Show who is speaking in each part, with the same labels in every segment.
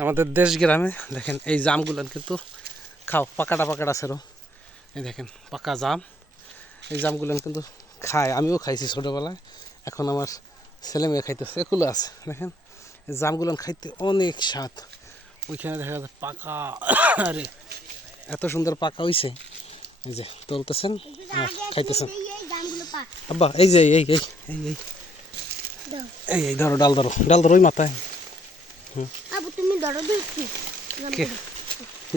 Speaker 1: আমাদের দেশ গ্রামে, দেখেন এই জামগুলো কিন্তু খাও, পাকাটা পাকাটা সেরো এই দেখেন, পাকা জাম। এই জামগুলো কিন্তু খায় আমিও খাইছি ছোটোবেলায়। এখন আমার ছেলে মেয়ে খাইতেছে এগুলো আছে, দেখেন। এই জামগুলো খাইতে অনেক স্বাদ। ওইখানে দেখা যাচ্ছে পাকা, আরে, এত সুন্দর পাকা হইছে। এই যে, তুলতেছেন? আর খাইতেছেন। আব্বা, এই যে, এই এই এই এই। এই ধরো, ডাল ধরো ডাল ধরো ওই মাথায়। কে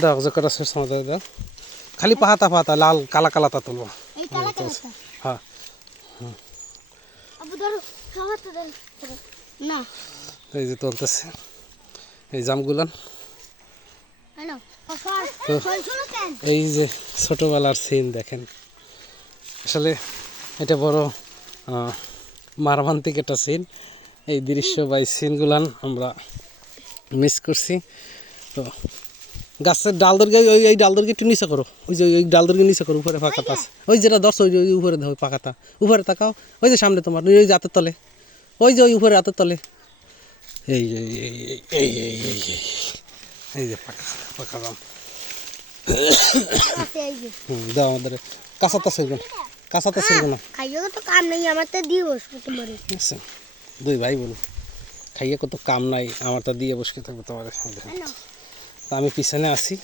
Speaker 1: দাও শেষ সময় দাও দাও। খালি পাহাতা পাহাতা লাল কালা তুলবো।
Speaker 2: কালা
Speaker 1: হ্যাঁ।
Speaker 2: খাওয়াতে দেন না।
Speaker 1: এই যে তুলতেছে। এই জামগুলান তো এই যে ছোটোবেলার সিন দেখেন। আসলে এটা বড় মারমান্তিক একটা সিন এই দৃশ্য বা এই সিনগুলান আমরা মিস করছি। তো গাছের ডাল দর্গে ওই এই ডাল দর্গে একটু নিচে করো। ওই যে ওই ডাল দর্গে নিচে করো উপরে পাকাতা আছে ওই যেটা দশ ওই ওই উপরে দাও পাকাতা উপরে তাকাও ওই যে সামনে তোমার ওই যে হাতের তলে। ওই যে ওই উপরে হাতের তলে। এই এই এই এই এই এই এই এই এই যে পাকা পাকা দাম দাও আমাদের। কাঁচাতা ছিল না কাঁচাতা ছিল না।
Speaker 2: খাইও তো কাম নেই আমার তো বসবো তোমার
Speaker 1: দুই ভাই বোন। খাইয়ে কত কাম নাই আমার তো দিয়ে বসে থাকব তোমার সঙ্গে। তা আমি পিছনে আসি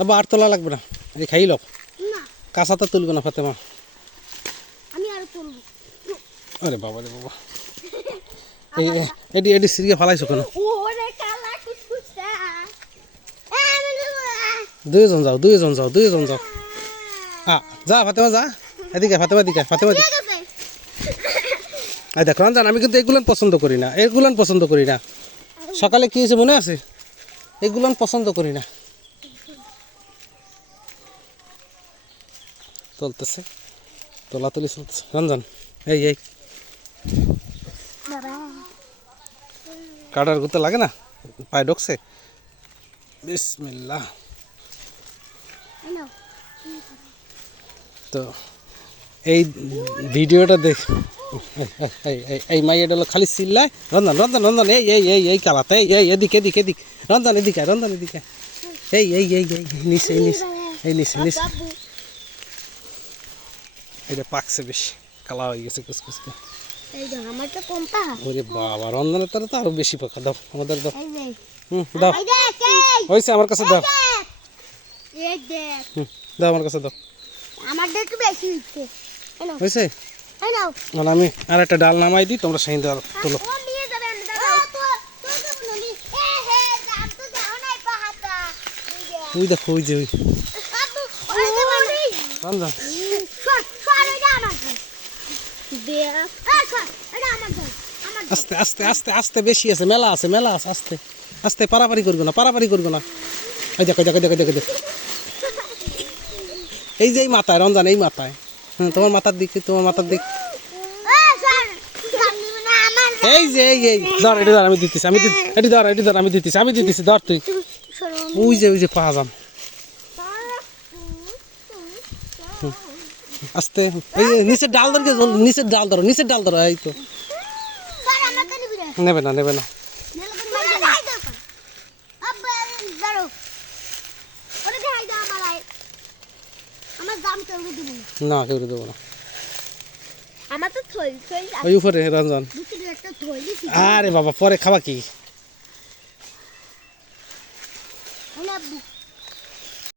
Speaker 1: আবার আর তোলা লাগবে না। এই খাই লো
Speaker 2: না।
Speaker 1: কাঁচাতা তুলবে না ফাতেমা।
Speaker 2: আরে
Speaker 1: বাবা রে বাবা। এডি এডি সিরিয়ে ফালাইছো কেন? দুইজন যাও দুইজন যাও দুইজন যাও। আ যা ফাতেমা যা। এদিকে ফাতেমা দিকে ফাতেমা দিকে। এই দেখো রঞ্জন আমি কিন্তু এগুলান পছন্দ করি না। এগুলান পছন্দ করি না। সকালে কি হয়েছে মনে আছে? এগুলান পছন্দ করি না। চলতেছে। তোলাতুলি চলতেছে। রঞ্জন এই এই। কাটার গুতে লাগে না? পায়ে ঢুকছে? বিসমিল্লাহ।
Speaker 2: হ্যালো
Speaker 1: তো, এই ভিডিওটা দেখ এই- এই- এই মাইয়াটা হলো খালি চিল্লায়। রঞ্জন রঞ্জন রঞ্জন এই এই এই এই কালাতে এই এই এদিকে এদিক এদিক। রঞ্জন এদিকে রঞ্জন এদিকে। এই এই এই এই নিচে এই নিচে এই নিচে নিচে। এটা পাকছে বেশি কালা হয়ে গেছে কুচকুচকে। ওরে বাবা রঞ্জনের তারা তো আরও বেশি পাকা। দাও আমাদের দাও। হুম দাও। হয়েছে আমার কাছে দাও। হুম দাও আমার কাছে দাও।
Speaker 2: আমার বেশি
Speaker 1: হয়েছে? মানে আমি আর একটা ডাল নামাই দিই তোমরা সেই ডাল তোলো। ওই দেখো ওই যে আস্তে আস্তে আস্তে আস্তে বেশি আছে মেলা আছে মেলা আছে আস্তে। আস্তে পারাপারি করব না পারাপারি করব না। এই দেখো দেখো দেখো দেখো দেখো। এই যে এই মাথায় রমজান এই মাথায়। হ্যাঁ তোমার মাথার দিক তোমার মাথার দিক।
Speaker 2: এই
Speaker 1: যে এই এই ধর এটি ধর আমি দিতেছি আমি দিতে- এটি ধর এটি ধর আমি দিতেছি আমি দিতেছি ধর তুই। ওই যে ওই যে পাহা যাম আস্তে এই যে নিচের ডাল ধরকে নিচের ডাল ধরো নিচের ডাল ধরো এই তো। নেবে না নেবে না
Speaker 2: নেলে তো মারি যাই দাও আব্বা দাঁড়ো ওরে দেখাই দাও আমার আই আমার দাম কেউ দিবি
Speaker 1: না। কেউ দেবো না।
Speaker 2: আমার তো থই থই
Speaker 1: ওই উপরে রঞ্জন। আরে বাবা পরে খাবা কি?